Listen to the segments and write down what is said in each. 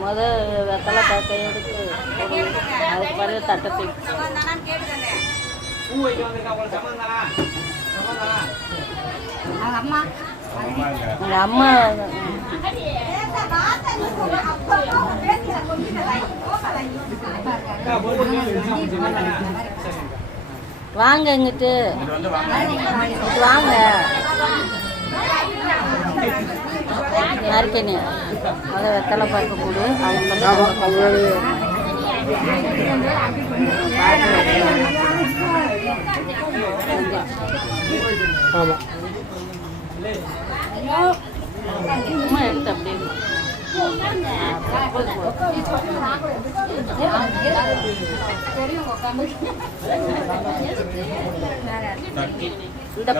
முத வெத்தலை பார்க்க எடுத்து அதுக்கு பிறகு தட்டை தூக்கி எங்கள் அம்மா வாங்க இங்கிட்டு வாங்க யாருக்கேன்னு அதை வெத்தலை பார்க்க கொடு ஆமாம் சும்மா எடுத்து அப்படியே இந்த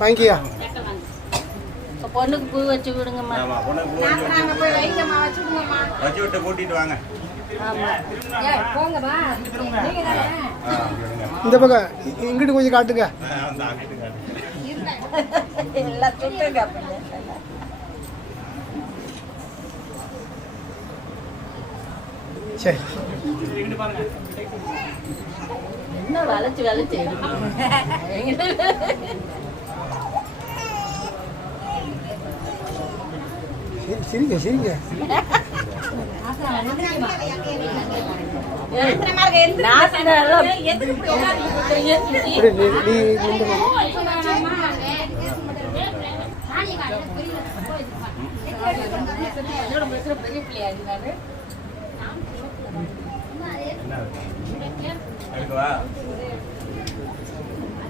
வாங்கியா பொண்ணுக்கு பூ வச்சு விடுங்கம்மா. வச்சு விட்டு கூட்டிட்டு வாங்க. இந்த பக்கம் இங்கிட்டு கொஞ்சம் காட்டுங்க. சரி என்ன வளைச்சு வளைச்சு சிரிங்க சிரிங்க.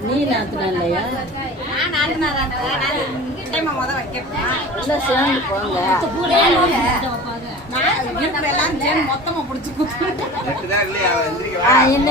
நீ நாத்துனா இல்லையா? சேர்ந்து போங்க. என்ன